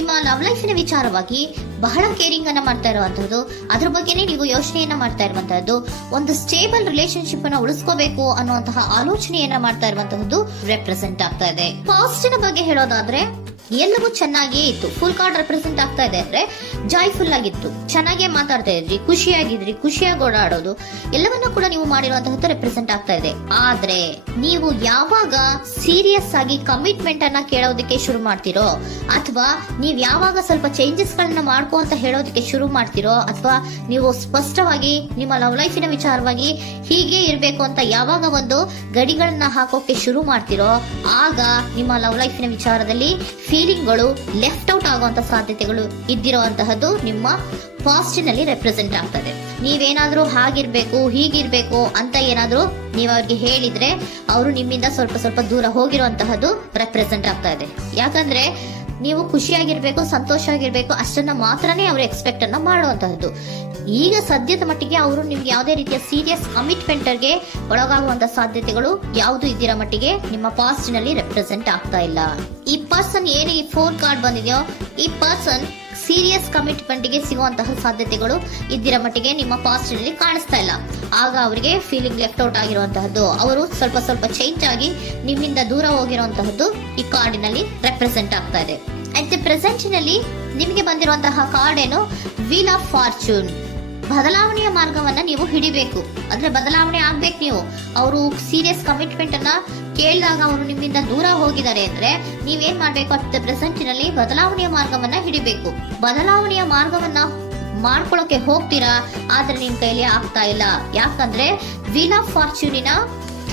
ನಿಮ್ಮ ಲವ್ ಲೈಫಿನ ವಿಚಾರವಾಗಿ ಬಹಳ ಕೇರಿಂಗ್ ಅನ್ನ ಮಾಡ್ತಾ ಇರುವಂತಹದ್ದು, ಅದ್ರ ಬಗ್ಗೆನೇ ನೀವು ಯೋಚನೆಯನ್ನ ಮಾಡ್ತಾ ಇರುವಂತಹದ್ದು, ಒಂದು ಸ್ಟೇಬಲ್ ರಿಲೇಶನ್ಶಿಪ್ ಅನ್ನ ಉಳಿಸ್ಕೋಬೇಕು ಅನ್ನುವಂತಹ ಆಲೋಚನೆಯನ್ನ ಮಾಡ್ತಾ ಇರುವಂತಹದ್ದು ರೆಪ್ರೆಸೆಂಟ್ ಆಗ್ತಾ ಇದೆ. ಪಾಸ್ಟಿನ ಬಗ್ಗೆ ಹೇಳೋದಾದ್ರೆ ಎಲ್ಲವೂ ಚೆನ್ನಾಗಿಯೇ ಇತ್ತು. ಫುಲ್ ಕಾರ್ಡ್ ರೆಪ್ರೆಸೆಂಟ್ ಆಗ್ತಾ ಇದೆ ಅಂದ್ರೆ ಜಾಯ್ಫುಲ್ ಆಗಿತ್ತು, ಚೆನ್ನಾಗೇ ಮಾತಾಡ್ತಾ ಇದ್ರಿ, ಖುಷಿಯಾಗಿದ್ರಿ, ಖುಷಿಯಾಗಿ ಓಡಾಡೋದು ಎಲ್ಲವನ್ನ ಕೂಡ ನೀವು ಮಾಡಿರುವಂತಹದ್ದು ರೆಪ್ರೆಸೆಂಟ್ ಆಗ್ತಾ ಇದೆ. ಆದ್ರೆ ನೀವು ಯಾವಾಗ ಸೀರಿಯಸ್ ಆಗಿ ಕಮಿಟ್ಮೆಂಟ್ ಅನ್ನ ಕೇಳೋದಕ್ಕೆ ಶುರು ಮಾಡ್ತಿರೋ, ಅಥವಾ ನೀವ್ ಯಾವಾಗ ಸ್ವಲ್ಪ ಚೇಂಜಸ್ ಗಳನ್ನ ಮಾಡ್ಕೋ ಅಂತ ಹೇಳೋದಕ್ಕೆ ಶುರು ಮಾಡ್ತಿರೋ, ಅಥವಾ ನೀವು ಸ್ಪಷ್ಟವಾಗಿ ನಿಮ್ಮ ಲವ್ ಲೈಫಿನ ವಿಚಾರವಾಗಿ ಹೀಗೆ ಇರ್ಬೇಕು ಅಂತ ಯಾವಾಗ ಒಂದು ಗಡಿಗಳನ್ನ ಹಾಕೋಕೆ ಶುರು ಮಾಡ್ತಿರೋ, ಆಗ ನಿಮ್ಮ ಲವ್ ಲೈಫಿನ ವಿಚಾರದಲ್ಲಿ ಫೀಲಿಂಗ್ಗಳು ಲೆಫ್ಟ್ ಔಟ್ ಆಗುವಂತ ಸಾಧ್ಯತೆಗಳು ಇದ್ದಿರುವಂತಹದ್ದು ನಿಮ್ಮ ಪಾಸ್ಟಿನಲ್ಲಿ ರೆಪ್ರೆಸೆಂಟ್ ಆಗ್ತದೆ. ನೀವೇನಾದ್ರೂ ಹಾಗಿರ್ಬೇಕು ಹೀಗಿರ್ಬೇಕು ಅಂತ ಏನಾದ್ರೂ ನೀವು ಅವ್ರಿಗೆ ಹೇಳಿದ್ರೆ ಅವರು ನಿಮ್ಮಿಂದ ಸ್ವಲ್ಪ ಸ್ವಲ್ಪ ದೂರ ಹೋಗಿರುವಂತಹದ್ದು ರೆಪ್ರೆಸೆಂಟ್ ಆಗ್ತಾ ಇದೆ. ಯಾಕಂದ್ರೆ ನೀವು ಖುಷಿಯಾಗಿರ್ಬೇಕು, ಸಂತೋಷವಾಗಿರ್ಬೇಕು ಅಷ್ಟನ್ನ ಮಾತ್ರನೇ ಅವರು ಎಕ್ಸ್ಪೆಕ್ಟ್ ಅನ್ನ ಮಾಡುವಂತಹದ್ದು. ಈಗ ಸದ್ಯದ ಮಟ್ಟಿಗೆ ಅವರು ನಿಮ್ಗೆ ಯಾವುದೇ ರೀತಿಯ ಸೀರಿಯಸ್ ಕಮಿಟ್ಮೆಂಟ್ ಗೆ ಒಳಗಾಗುವಂತ ಸಾಧ್ಯತೆಗಳು ಯಾವುದು ಇದ್ದಿರೋ ಮಟ್ಟಿಗೆ ನಿಮ್ಮ ಪಾಸ್ಟ್ ನಲ್ಲಿ ರೆಪ್ರೆಸೆಂಟ್ ಆಗ್ತಾ ಇಲ್ಲ. ಈ ಪರ್ಸನ್ ಏನು ಈ 4 ಕಾರ್ಡ್ ಬಂದಿದೆಯೋ, ಈ ಪರ್ಸನ್ ಸೀರಿಯಸ್ ಕಮಿಟ್ಮೆಂಟ್ ಗೆ ಸಿಗುವಂತಹ ಸಾಧ್ಯತೆಗಳು ಇದ್ದಿರೋ ಮಟ್ಟಿಗೆ ನಿಮ್ಮ ಪಾಸ್ಟ್ ನಲ್ಲಿ ಕಾಣಿಸ್ತಾ ಇಲ್ಲ. ಆಗ ಅವರಿಗೆ ಫೀಲಿಂಗ್ ಲೆಫ್ಟ್ ಔಟ್ ಆಗಿರುವಂತಹದ್ದು, ಅವರು ಸ್ವಲ್ಪ ಸ್ವಲ್ಪ ಚೇಂಜ್ ಆಗಿ ನಿಮ್ಮಿಂದ ದೂರ ಹೋಗಿರುವಂತಹದ್ದು ಈ ಕಾರ್ಡಿನಲ್ಲಿ ರೆಪ್ರೆಸೆಂಟ್ ಆಗ್ತಾ ಇದೆ. ಅಟ್ ದಿ ಪ್ರೆಸೆಂಟ್ ನಲ್ಲಿ ನಿಮಗೆ ಬಂದಿರುವಂತಹ ಕಾರ್ಡ್ ಏನು, ವೀಲ್ ಆಫ್ ಫಾರ್ಚೂನ್. ಬದಲಾವಣೆಯ ಮಾರ್ಗವನ್ನ ನೀವು ಹಿಡಿಬೇಕು, ಅಂದ್ರೆ ಬದಲಾವಣೆ ಆಗ್ಬೇಕು ನೀವು. ಅವರು ಸೀರಿಯಸ್ ಕಮಿಟ್ಮೆಂಟ್ ಅನ್ನ ಕೇಳಿದಾಗ ಅವರು ನಿಮ್ಮಿಂದ ದೂರ ಹೋಗಿದ್ದಾರೆ ಅಂದ್ರೆ ನೀವೇನ್ ಮಾಡ್ಬೇಕು, ಅಟ್ ದ ಪ್ರೆಸೆಂಟ್ ನಲ್ಲಿ ಬದಲಾವಣೆಯ ಮಾರ್ಗವನ್ನ ಹಿಡಿಬೇಕು. ಬದಲಾವಣೆಯ ಮಾರ್ಗವನ್ನ ಮಾಡ್ಕೊಳ್ಳೋಕೆ ಹೋಗ್ತೀರಾ, ಆದ್ರೆ ನಿಮ್ ಕೈಲಿ ಆಗ್ತಾ ಇಲ್ಲ. ಯಾಕಂದ್ರೆ ವೀಲ್ ಆಫ್ ಫಾರ್ಚೂನಿನ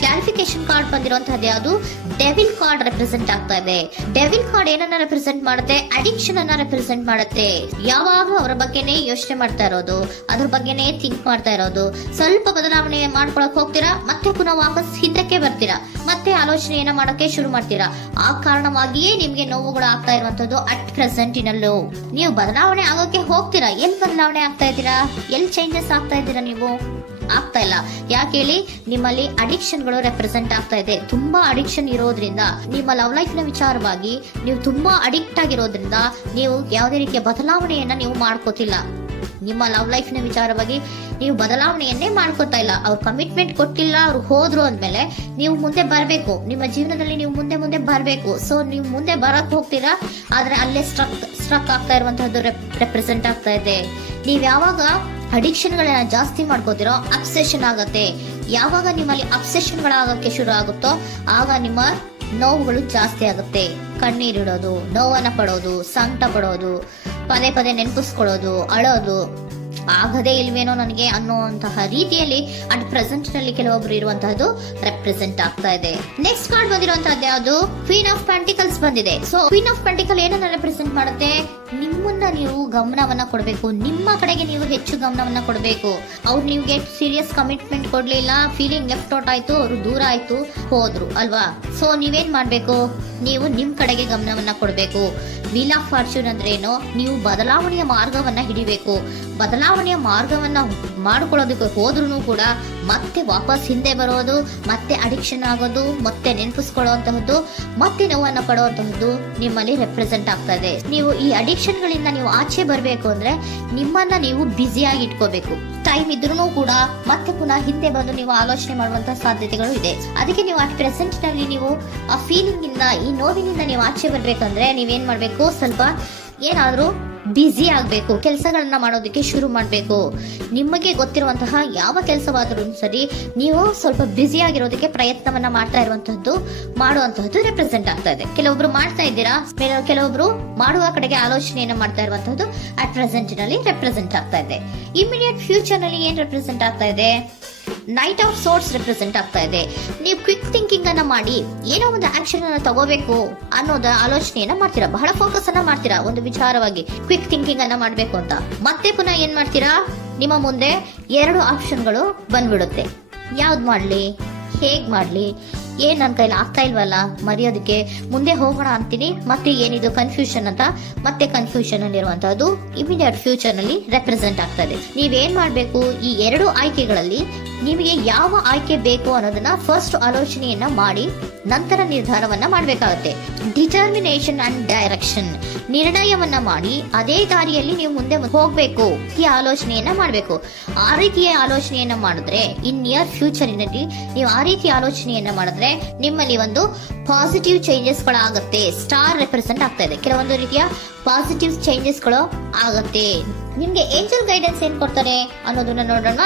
ಕ್ಲಾರಿಫಿಕೇಶನ್ ಕಾರ್ಡ್ ಬಂದಿರುವಂತಹದ್ದು ಯಾವುದು, ಡೆವಿಲ್ ಕಾರ್ಡ್ ರೆಪ್ರೆಸೆಂಟ್ ಆಗ್ತಾ ಇದೆ. ಡೆವಿಲ್ ಕಾರ್ಡ್ ಏನನ್ನ ರೆಪ್ರೆಸೆಂಟ್ ಮಾಡುತ್ತೆ, ಅಡಿಕ್ಷನ್ ಅನ್ನ ರೆಪ್ರೆಸೆಂಟ್ ಮಾಡುತ್ತೆ. ಯಾವಾಗ ಅವರ ಬಗ್ಗೆನೇ ಯೋಚನೆ ಮಾಡ್ತಾ ಇರೋದು, ಅದ್ರ ಬಗ್ಗೆನೇ ಥಿಂಕ್ ಮಾಡ್ತಾ ಇರೋದು. ಸ್ವಲ್ಪ ಬದಲಾವಣೆ ಮಾಡ್ಕೊಳಕ್ ಹೋಗ್ತೀರಾ, ಮತ್ತೆ ಪುನಃ ವಾಪಸ್ ಹಿಂದಕ್ಕೆ ಬರ್ತೀರಾ, ಮತ್ತೆ ಆಲೋಚನೆಯನ್ನ ಮಾಡಕ್ಕೆ ಶುರು ಮಾಡ್ತೀರಾ. ಆ ಕಾರಣವಾಗಿಯೇ ನಿಮ್ಗೆ ನೋವುಗಳು ಆಗ್ತಾ ಇರುವಂತದ್ದು ಅಟ್ ಪ್ರೆಸೆಂಟ್ ಇನಲ್ಲೂ. ನೀವು ಬದಲಾವಣೆ ಆಗೋಕೆ ಹೋಗ್ತೀರಾ, ಎಲ್ಲಿ ಬದಲಾವಣೆ ಆಗ್ತಾ ಇದ್ದೀರಾ, ಎಲ್ಲಿ ಚೇಂಜಸ್ ಆಗ್ತಾ ಇದ್ದೀರಾ, ನೀವು ಆಗ್ತಾ ಇಲ್ಲ. ಯಾಕೆ ಹೇಳಿ, ನಿಮ್ಮಲ್ಲಿ ಅಡಿಕ್ಷನ್ ಗಳು ರೆಪ್ರೆಸೆಂಟ್ ಆಗ್ತಾ ಇದೆ. ತುಂಬಾ ಅಡಿಕ್ಷನ್ ಇರೋದ್ರಿಂದ, ನಿಮ್ಮ ಲವ್ ಲೈಫ್ ನ ವಿಚಾರವಾಗಿ ನೀವು ತುಂಬಾ ಅಡಿಕ್ಟ್ ಆಗಿರೋದ್ರಿಂದ ನೀವು ಯಾವುದೇ ರೀತಿಯ ಬದಲಾವಣೆಯನ್ನ ನೀವು ಮಾಡ್ಕೋತಿಲ್ಲ. ನಿಮ್ಮ ಲವ್ ಲೈಫ್ ನ ವಿಚಾರವಾಗಿ ನೀವು ಬದಲಾವಣೆಯನ್ನೇ ಮಾಡ್ಕೋತಾ ಇಲ್ಲ. ಅವ್ರು ಕಮಿಟ್ಮೆಂಟ್ ಕೊಟ್ಟಿಲ್ಲ, ಅವ್ರು ಹೋದ್ರು ಅಂದ್ಮೇಲೆ ನೀವು ಮುಂದೆ ಬರ್ಬೇಕು, ನಿಮ್ಮ ಜೀವನದಲ್ಲಿ ನೀವು ಮುಂದೆ ಮುಂದೆ ಬರ್ಬೇಕು. ಸೊ ನೀವು ಮುಂದೆ ಬರಕ್ ಹೋಗ್ತೀರಾ, ಆದ್ರೆ ಅಲ್ಲೇ ಸ್ಟ್ರಕ್ ಆಗ್ತಾ ಇರುವಂತಹದ್ದು ರೆಪ್ರೆಸೆಂಟ್ ಆಗ್ತಾ ಇದೆ. ನೀವ್ ಯಾವಾಗ ಅಡಿಕ್ಷನ್ ಗಳನ್ನ ಜಾಸ್ತಿ ಮಾಡ್ಕೋತಿರೋ, ಅಬ್ಸೆಷನ್ ಆಗತ್ತೆ. ಯಾವಾಗ ನಿಮ್ಮಲ್ಲಿ ಅಬ್ಸೆಷನ್ ಗಳಾಗಕ್ಕೆ ಶುರು ಆಗುತ್ತೋ, ಆಗ ನಿಮ್ಮ ನೋವುಗಳು ಜಾಸ್ತಿ ಆಗುತ್ತೆ. ಕಣ್ಣೀರಿಡೋದು, ನೋವನ್ನ ಪಡೋದು, ಸಂಕಟ ಪಡೋದು, ಪದೇ ಪದೇ ನೆನಪಿಸ್ಕೊಳ್ಳೋದು, ಅಳೋದು, ಆಗದೇ ಇಲ್ವೇನೋ ನನಗೆ ಅನ್ನುವಂತಹ ರೀತಿಯಲ್ಲಿ ಅಟ್ ಪ್ರೆಸೆಂಟ್ ನಲ್ಲಿ ಕೆಲವೊಬ್ರು ಇರುವಂತಹದ್ದು ರೆಪ್ರೆಸೆಂಟ್ ಆಗ್ತಾ ಇದೆ. ನೆಕ್ಸ್ಟ್ ಕಾರ್ಡ್ ಬಂದಿರುವಂತಹದ್ದು ಯಾವುದು, ಕ್ವೀನ್ ಆಫ್ ಪೆಂಟಿಕಲ್ಸ್ ಬಂದಿದೆ. ಸೊ ಕ್ವೀನ್ ಆಫ್ ಪೆಂಟಿಕಲ್ ಏನನ್ನ ರೆಪ್ರೆಸೆಂಟ್ ಮಾಡುತ್ತೆ, ನಿಮ್ಮನ್ನ ನೀವು ಗಮನವನ್ನ ಕೊಡಬೇಕು, ನಿಮ್ಮ ಕಡೆಗೆ ನೀವು ಹೆಚ್ಚು ಗಮನವನ್ನ ಕೊಡಬೇಕು. ಅವ್ರು ನಿಮ್ಗೆ ಸೀರಿಯಸ್ ಕಮಿಟ್ಮೆಂಟ್ ಕೊಡ್ಲಿಲ್ಲ, ಫೀಲಿಂಗ್ ಲೆಫ್ಟ್ ಔಟ್ ಆಯ್ತು, ಅವರು ದೂರ ಆಯ್ತು, ಹೋದ್ರು ಅಲ್ವಾ. ಸೊ ನೀವೇನ್ ಮಾಡ್ಬೇಕು, ನೀವು ನಿಮ್ ಕಡೆಗೆ ಗಮನವನ್ನ ಕೊಡಬೇಕು. ವೀಲ್ ಆಫ್ ಫಾರ್ಚೂನ್ ಅಂದ್ರೆ ಏನು, ನೀವು ಬದಲಾವಣೆಯ ಮಾರ್ಗವನ್ನ ಹಿಡಿಬೇಕು. ಬದಲಾವಣೆಯ ಮಾರ್ಗವನ್ನ ಮಾಡ್ಕೊಳ್ಳೋದಕ್ಕೆ ಹೋದ್ರೂ ಕೂಡ ಮತ್ತೆ ವಾಪಸ್ ಹಿಂದೆ ಬರೋದು, ಮತ್ತೆ ಅಡಿಕ್ಷನ್ ಆಗೋದು, ಮತ್ತೆ ನೆನಪಿಸ್ಕೊಳ್ಳುವಂತಹದ್ದು, ಮತ್ತೆ ನೋವನ್ನ ಪಡುವಂತಹದ್ದು ನಿಮ್ಮಲ್ಲಿ ರೆಪ್ರೆಸೆಂಟ್ ಆಗ್ತಾ ಇದೆ. ನೀವು ಈ ಅಡಿಕ್ಷನ್ ಗಳಿಂದ ನೀವು ಆಚೆ ಬರಬೇಕು ಅಂದ್ರೆ ನಿಮ್ಮನ್ನ ನೀವು ಬ್ಯುಸಿಯಾಗಿ ಇಟ್ಕೋಬೇಕು. ಟೈಮ್ ಇದ್ರೂ ಕೂಡ ಮತ್ತೆ ಪುನಃ ಹಿಂದೆ ಬಂದು ನೀವು ಆಲೋಚನೆ ಮಾಡುವಂತಹ ಸಾಧ್ಯತೆಗಳು ಇದೆ. ಅದಕ್ಕೆ ನೀವು ಅಟ್ ಪ್ರೆಸೆಂಟ್ ನಲ್ಲಿ ನೀವು ಆ ಫೀಲಿಂಗ್ ಇಂದ, ಈ ನೋವಿನಿಂದ ನೀವು ಆಚೆ ಬರ್ಬೇಕಂದ್ರೆ ನೀವೇನ್ ಮಾಡ್ಬೇಕು, ಸ್ವಲ್ಪ ಏನಾದ್ರೂ ಬ್ಯುಸಿ ಆಗ್ಬೇಕು, ಕೆಲಸಗಳನ್ನ ಮಾಡೋದಕ್ಕೆ ಶುರು ಮಾಡ್ಬೇಕು. ನಿಮಗೆ ಗೊತ್ತಿರುವಂತಹ ಯಾವ ಕೆಲಸವಾದರೂ ಸರಿ, ನೀವು ಸ್ವಲ್ಪ ಬ್ಯುಸಿ ಆಗಿರೋದಕ್ಕೆ ಪ್ರಯತ್ನವನ್ನ ಮಾಡ್ತಾ ಇರುವಂತಹದ್ದು, ಮಾಡುವಂತಹದ್ದು ರೆಪ್ರೆಸೆಂಟ್ ಆಗ್ತಾ ಇದೆ. ಕೆಲವೊಬ್ರು ಮಾಡ್ತಾ ಇದ್ದೀರಾ, ಕೆಲವೊಬ್ರು ಮಾಡುವ ಕಡೆಗೆ ಆಲೋಚನೆಯನ್ನ ಮಾಡ್ತಾ ಇರುವಂತಹದ್ದು ಅಟ್ ಪ್ರೆಸೆಂಟ್ ನಲ್ಲಿ ರೆಪ್ರೆಸೆಂಟ್ ಆಗ್ತಾ ಇದೆ. ಇಮಿಡಿಯೇಟ್ ಫ್ಯೂಚರ್ ನಲ್ಲಿ ಏನ್ ರೆಪ್ರೆಸೆಂಟ್ ಆಗ್ತಾ ಇದೆ, ನೈಟ್ ಆಫ್ ಸೋರ್ಟ್ಸ್ ರೆಪ್ರೆಸೆಂಟ್ ಆಗ್ತಾ ಇದೆ. ನೀವು ಕ್ವಿಕ್ ಥಿಂಕಿಂಗ್ ಅನ್ನ ಮಾಡಿ ಏನೋ ಒಂದು ಆಕ್ಷನ್ ಅನ್ನ ತಗೋಬೇಕು ಅನ್ನೋದ ಆಲೋಚನೆಯನ್ನ ಮಾಡ್ತೀರಾ, ಬಹಳ ಫೋಕಸ್ ಅನ್ನ ಮಾಡ್ತೀರಾ ಒಂದು ವಿಚಾರವಾಗಿ, ಕ್ವಿಕ್ ಥಿಂಕಿಂಗ್ ಅನ್ನ ಮಾಡ್ಬೇಕು ಅಂತ. ಮತ್ತೆ ಪುನಃ ಏನ್ ಮಾಡ್ತೀರಾ, ನಿಮ್ಮ ಮುಂದೆ 2 ಆಪ್ಷನ್ಗಳು ಬಂದ್ಬಿಡುತ್ತೆ. ಯಾವ್ದು ಮಾಡ್ಲಿ, ಹೇಗ್ ಮಾಡ್ಲಿ, ಏನ್ ನನ್ನ ಕೈಲಿ ಆಗ್ತಾ ಇಲ್ವಲ್ಲ ಮರೆಯೋದಕ್ಕೆ, ಮುಂದೆ ಹೋಗೋಣ ಅಂತೀನಿ, ಮತ್ತೆ ಏನಿದು ಕನ್ಫ್ಯೂಷನ್ ಅಂತ ಮತ್ತೆ ಕನ್ಫ್ಯೂಷನ್ ಅಲ್ಲಿ ಇರುವಂತಹದ್ದು ಇಮಿಡಿಯೇಟ್ ಫ್ಯೂಚರ್ ನಲ್ಲಿ ರೆಪ್ರೆಸೆಂಟ್ ಆಗ್ತಾ ಇದೆ. ನೀವೇನ್ ಮಾಡ್ಬೇಕು, ಈ 2 ಆಯ್ಕೆಗಳಲ್ಲಿ ನಿಮಗೆ ಯಾವ ಆಯ್ಕೆ ಬೇಕು ಅನ್ನೋದನ್ನ ಫಸ್ಟ್ ಆಲೋಚನೆಯನ್ನ ಮಾಡಿ ನಂತರ ನಿರ್ಧಾರವನ್ನ ಮಾಡಬೇಕಾಗುತ್ತೆ. ಡಿಟರ್ಮಿನೇಷನ್ ಅಂಡ್ ಡೈರೆಕ್ಷನ್, ನಿರ್ಣಯವನ್ನ ಮಾಡಿ ಅದೇ ದಾರಿಯಲ್ಲಿ ನೀವು ಮುಂದೆ ಹೋಗ್ಬೇಕು ಈ ಆಲೋಚನೆಯನ್ನ ಮಾಡಬೇಕು. ಆ ರೀತಿಯ ಆಲೋಚನೆಯನ್ನ ಮಾಡಿದ್ರೆ ಇನ್ ನಿಯರ್ ಫ್ಯೂಚರಿನಲ್ಲಿ ನೀವು ಆ ರೀತಿ ಆಲೋಚನೆಯನ್ನ ಮಾಡಿದ್ರೆ ನಿಮ್ಮಲ್ಲಿ ಒಂದು ಪಾಸಿಟಿವ್ ಚೇಂಜಸ್ ಗಳಾಗುತ್ತೆ. ಸ್ಟಾರ್ ರೆಪ್ರೆಸೆಂಟ್ ಆಗ್ತಾ ಇದೆ, ಕೆಲವೊಂದು ರೀತಿಯ ಪಾಸಿಟಿವ್ ಚೇಂಜಸ್ ಗಳು ಆಗುತ್ತೆ. ನಿಮ್ಗೆ ಏಂಜಲ್ ಗೈಡೆನ್ಸ್ ಏನ್ ಕೊಡ್ತಾರೆ ಅನ್ನೋದನ್ನ ನೋಡೋಣ.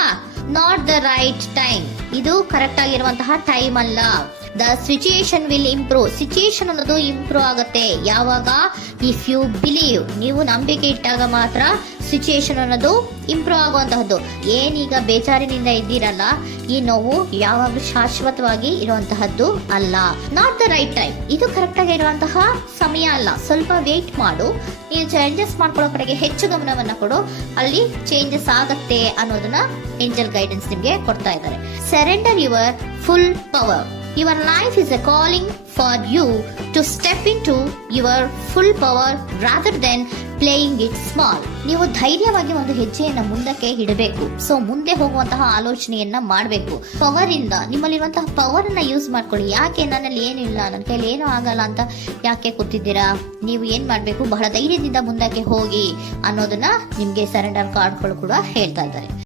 ನಾಟ್ ದ ರೈಟ್ ಟೈಮ್, ಇದು ಕರೆಕ್ಟ್ ಆಗಿರುವಂತಹ ಟೈಮ್ ಅಲ್ಲ. The situation will improve, situation ಅನ್ನೋದು ಇಂಪ್ರೂವ್ ಆಗುತ್ತೆ ಯಾವಾಗ, ಇಫ್ ಯು ಬಿಲೀವ್, ನೀವು ನಂಬಿಕೆ ಇಟ್ಟಾಗ ಮಾತ್ರ ಸಿಚುಯೇಷನ್ ಅನ್ನೋದು ಇಂಪ್ರೂವ್ ಆಗುವಂತಹದ್ದು. ಏನೀಗ ಬೇಜಾರಿನಿಂದ ಇದ್ದೀರಲ್ಲ, ಈ ನೋವು ಯಾವಾಗಲೂ ಶಾಶ್ವತವಾಗಿ ಇರುವಂತಹದ್ದು ಅಲ್ಲ. ನಾಟ್ ದ ರೈಟ್ ಟೈಮ್, ಇದು ಕರೆಕ್ಟ್ ಆಗಿ ಇರುವಂತಹ ಸಮಯ ಅಲ್ಲ. ಸ್ವಲ್ಪ ವೇಟ್ ಮಾಡು, ನೀವು ಚೇಂಜಸ್ ಮಾಡ್ಕೊಳ್ಳೋ ಕಡೆಗೆ ಹೆಚ್ಚು ಗಮನವನ್ನ ಕೊಡು, ಅಲ್ಲಿ ಚೇಂಜಸ್ ಆಗತ್ತೆ ಅನ್ನೋದನ್ನ ಏಂಜಲ್ ಗೈಡೆನ್ಸ್ ನಿಮ್ಗೆ ಕೊಡ್ತಾ ಇದ್ದಾರೆ. Surrender your full power. Your life is a calling for you to step into your full power rather than playing it small. ನೀವು ಧೈರ್ಯವಾಗಿ ಒಂದು ಹೆಜ್ಜೆಯನ್ನ ಮುಂದಕ್ಕೆ ಇಡಬೇಕು. ಸೊ ಮುಂದೆ ಹೋಗುವಂತಹ ಆಲೋಚನೆಯನ್ನ ಮಾಡಬೇಕು. ಪವರ್ ಇಂದ, ನಿಮ್ಮಲ್ಲಿರುವಂತಹ ಪವರ್ ಅನ್ನ ಯೂಸ್ ಮಾಡ್ಕೊಳ್ಳಿ. ಯಾಕೆ ನನ್ನಲ್ಲಿ ಏನು ಇಲ್ಲ, ನನ್ನ ಕೈಲಿ ಏನೂ ಆಗಲ್ಲ ಅಂತ ಯಾಕೆ ಕೂತಿದ್ದೀರಾ? ನೀವು ಏನ್ ಮಾಡ್ಬೇಕು, ಬಹಳ ಧೈರ್ಯದಿಂದ ಮುಂದಕ್ಕೆ ಹೋಗಿ ಅನ್ನೋದನ್ನ ನಿಮ್ಗೆ ಸರೆಂಡರ್ ಕಾರ್ಡ್ಗಳು ಕೂಡ ಹೇಳ್ತಾ ಇದ್ದಾರೆ.